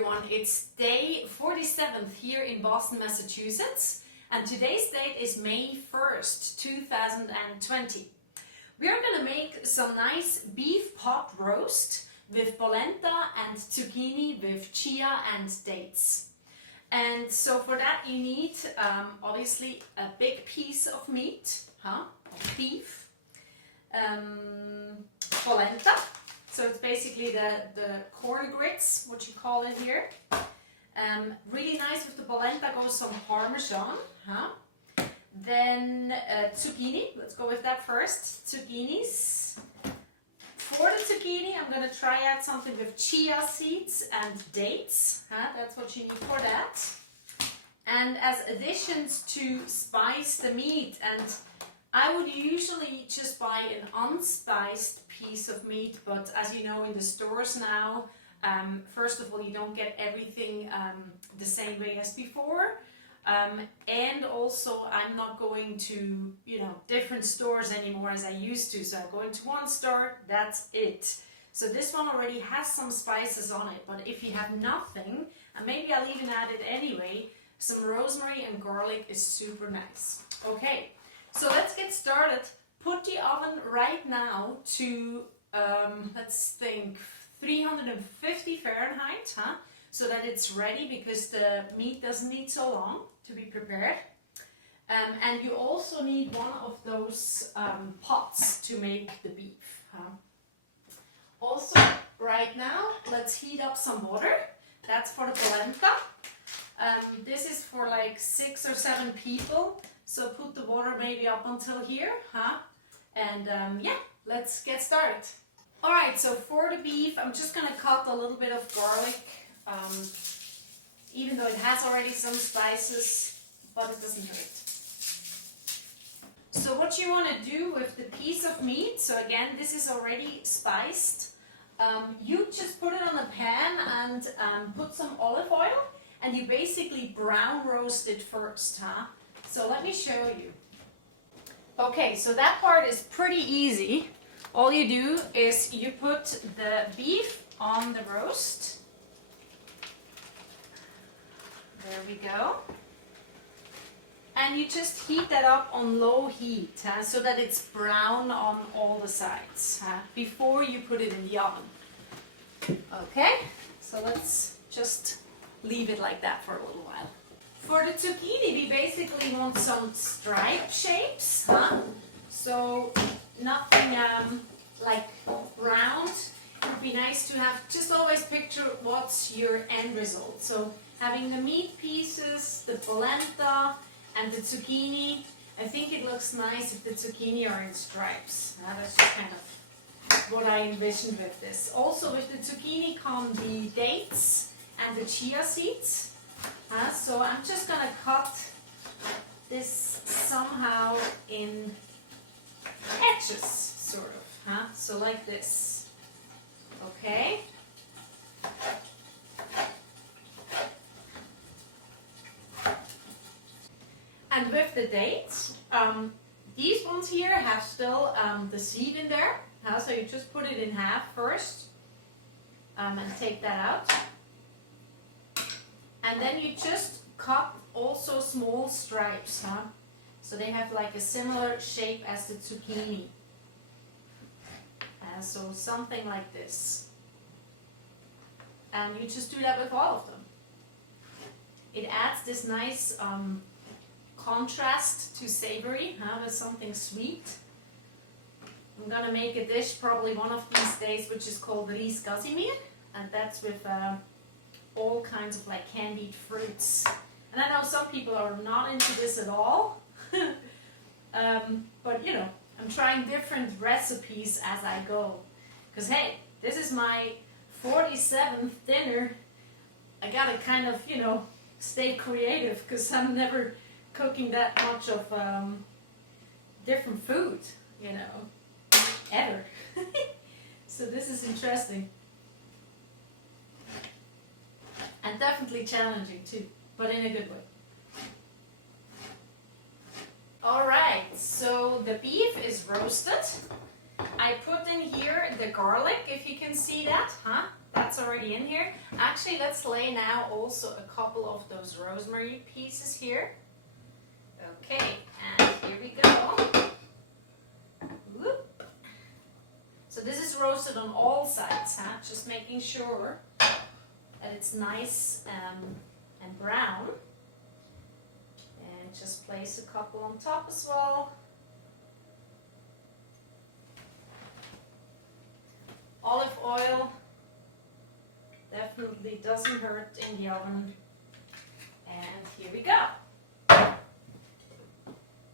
everyone, it's day 47th here in Boston, Massachusetts, and today's date is May 1st, 2020. We are going to make some nice beef pot roast with polenta and zucchini with chia and dates. And so for that you need obviously a big piece of meat, of beef, polenta. So it's basically the corn grits, what you call it here. Really nice with the polenta goes some Parmesan. Then zucchini, let's go with that first. Zucchinis. For the zucchini, I'm going to try out something with chia seeds and dates. That's what you need for that. And as additions to spice the meat, and I would usually just buy an unspiced piece of meat, but as you know in the stores now, first of all, you don't get everything the same way as before. And also I'm not going to, different stores anymore as I used to. So I'm going to one store, that's it. So this one already has some spices on it, but if you have nothing, and maybe I'll even add it anyway, some rosemary and garlic is super nice. Okay. So let's get started. Put the oven right now to, let's think, 350 Fahrenheit, so that it's ready because the meat doesn't need so long to be prepared. And you also need one of those pots to make the beef. Also, right now, let's heat up some water. That's for the polenta. This is for like 6 or 7 people. So put the water maybe up until here, and yeah, let's get started. Alright, so for the beef, I'm just going to cut a little bit of garlic, even though it has already some spices, but it doesn't hurt. So what you want to do with the piece of meat, so again, this is already spiced, you just put it on a pan and put some olive oil, and you basically brown roast it first, So let me show you. Okay, so that part is pretty easy. All you do is you put the beef on the roast. There we go. And you just heat that up on low heat, so that it's brown on all the sides, before you put it in the oven. Okay, so let's just leave it like that for a little while. For the zucchini, we basically want some stripe shapes, So nothing like round. It would be nice to have, just always picture what's your end result. So having the meat pieces, the polenta, and the zucchini. I think it looks nice if the zucchini are in stripes. That's just kind of what I envisioned with this. Also with the zucchini come the dates and the chia seeds. So I'm just going to cut this somehow in edges, sort of. So like this. Okay. And with the dates, these ones here have still the seed in there. So you just put it in half first and take that out. And then you just cut also small stripes, So they have like a similar shape as the zucchini. So something like this. And you just do that with all of them. It adds this nice contrast to savory, with something sweet. I'm gonna make a dish probably one of these days which is called Ris Casimir, and that's with all kinds of like candied fruits. And I know some people are not into this at all, but I'm trying different recipes as I go. Because hey, this is my 47th dinner. I gotta kind of, stay creative because I'm never cooking that much of different food, ever. So this is interesting. And definitely challenging too, but in a good way. Alright, so the beef is roasted. I put in here the garlic, if you can see that, That's that's already in here. Actually, let's lay now also a couple of those rosemary pieces here. Okay, and here we go. Whoop. So this is roasted on all sides, huh? Just making sure that it's nice and brown. And just place a couple on top as well. Olive oil definitely doesn't hurt in the oven. And here we go.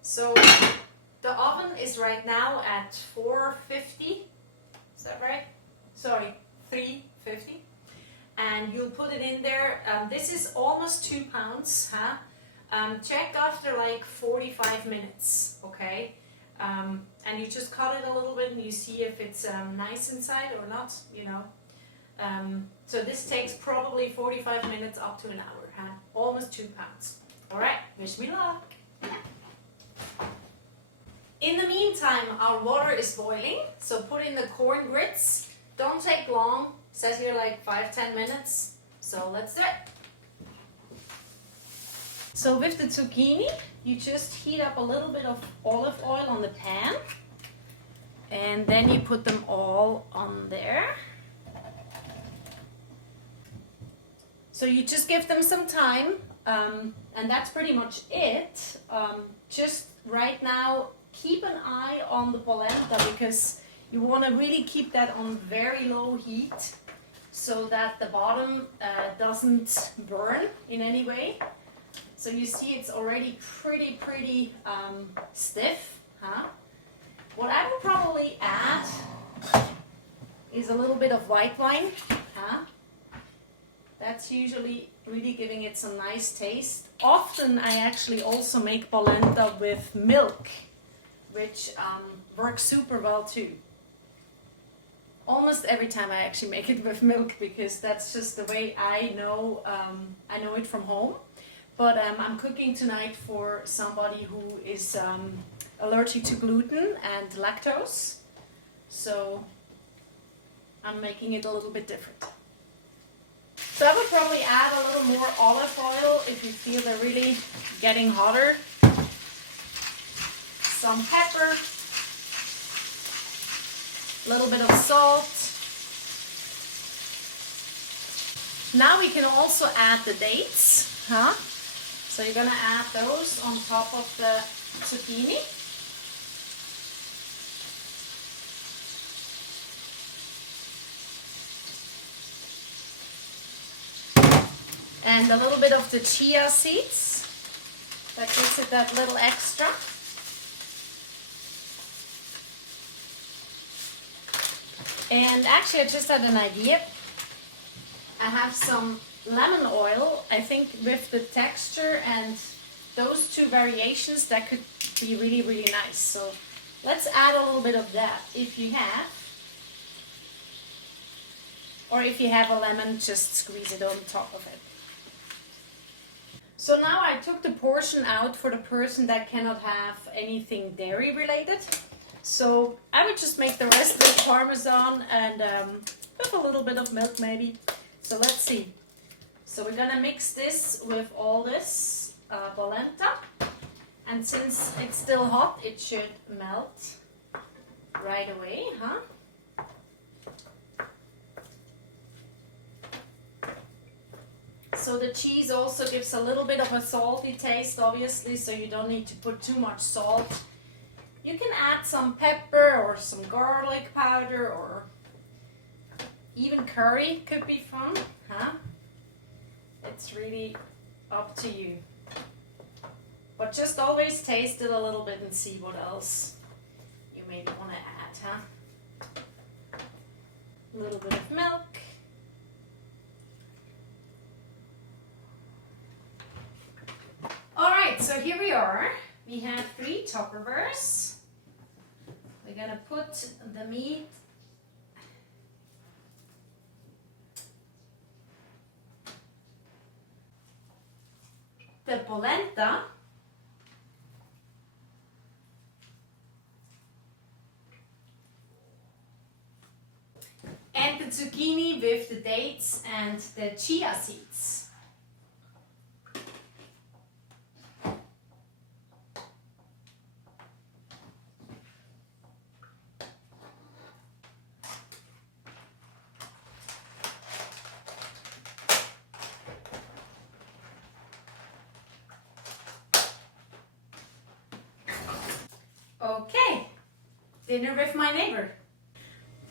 So the oven is right now at 450. Is that right? Sorry, 350. And you'll put it in there. This is almost 2 pounds. Huh? Check after like 45 minutes, okay? And you just cut it a little bit and you see if it's nice inside or not, you know. So this takes probably 45 minutes up to an hour, huh? Almost 2 pounds. All right, wish me luck. In the meantime, our water is boiling, so put in the corn grits. Don't take long, it says here like 5-10 minutes, so let's do it. So with the zucchini, you just heat up a little bit of olive oil on the pan, and then you put them all on there. So you just give them some time, and that's pretty much it. Just right now, keep an eye on the polenta because you want to really keep that on very low heat so that the bottom doesn't burn in any way. So you see it's already pretty stiff, huh? What I would probably add is a little bit of white wine, huh? That's usually really giving it some nice taste. Often I actually also make polenta with milk, which works super well too. Almost every time I actually make it with milk because that's just the way I know it from home. But I'm cooking tonight for somebody who is allergic to gluten and lactose. So I'm making it a little bit different. So I would probably add a little more olive oil if you feel they're really getting hotter. Some pepper. A little bit of salt. Now we can also add the dates, huh? So you're gonna add those on top of the zucchini. And a little bit of the chia seeds. That gives it that little extra. And actually I just had an idea. I have some lemon oil. I think with the texture and those two variations that could be really nice. So let's add a little bit of that if you have. Or if you have a lemon, just squeeze it on top of it. So now I took the portion out for the person that cannot have anything dairy related. So I would just make the rest with Parmesan and with a little bit of milk maybe. So let's see. So we're gonna mix this with all this polenta. And since it's still hot, it should melt right away, huh? So the cheese also gives a little bit of a salty taste, obviously, so you don't need to put too much salt. You can add some pepper or some garlic powder or even curry could be fun, huh? It's really up to you. But just always taste it a little bit and see what else you maybe want to add, huh? A little bit of milk. Alright, so here we are. We have 3 Tupperwares. We're gonna put the meat the polenta and the zucchini with the dates and the chia seeds. Okay, dinner with my neighbor.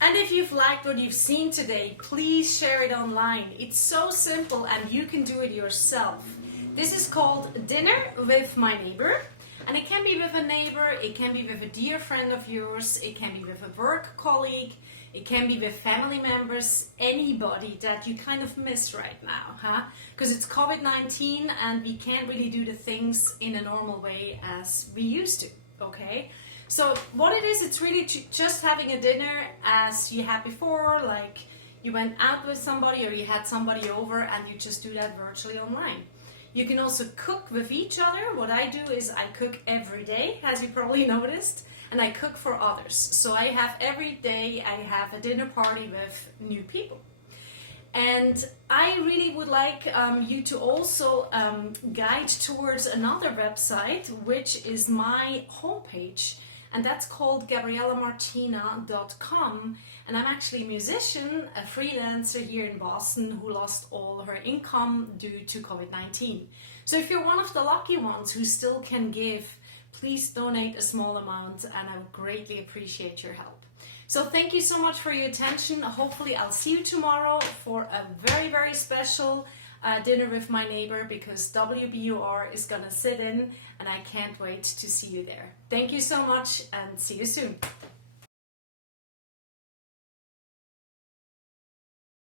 And if you've liked what you've seen today, please share it online. It's so simple and you can do it yourself. This is called Dinner with My Neighbor. And it can be with a neighbor, it can be with a dear friend of yours, it can be with a work colleague, it can be with family members, anybody that you kind of miss right now, huh? Because it's COVID-19 and we can't really do the things in a normal way as we used to, okay? So what it is, it's really just having a dinner as you had before, like you went out with somebody or you had somebody over and you just do that virtually online. You can also cook with each other. What I do is I cook every day, as you probably noticed, and I cook for others. So I have every day, I have a dinner party with new people. And I really would like you to also guide towards another website, which is my homepage. And that's called GabriellaMartina.com. And I'm actually a musician, a freelancer here in Boston who lost all her income due to COVID-19. So if you're one of the lucky ones who still can give, please donate a small amount and I would greatly appreciate your help. So thank you so much for your attention. Hopefully I'll see you tomorrow for a very, very special dinner with my neighbor, because WBUR is gonna sit in and I can't wait to see you there. Thank you so much and see you soon.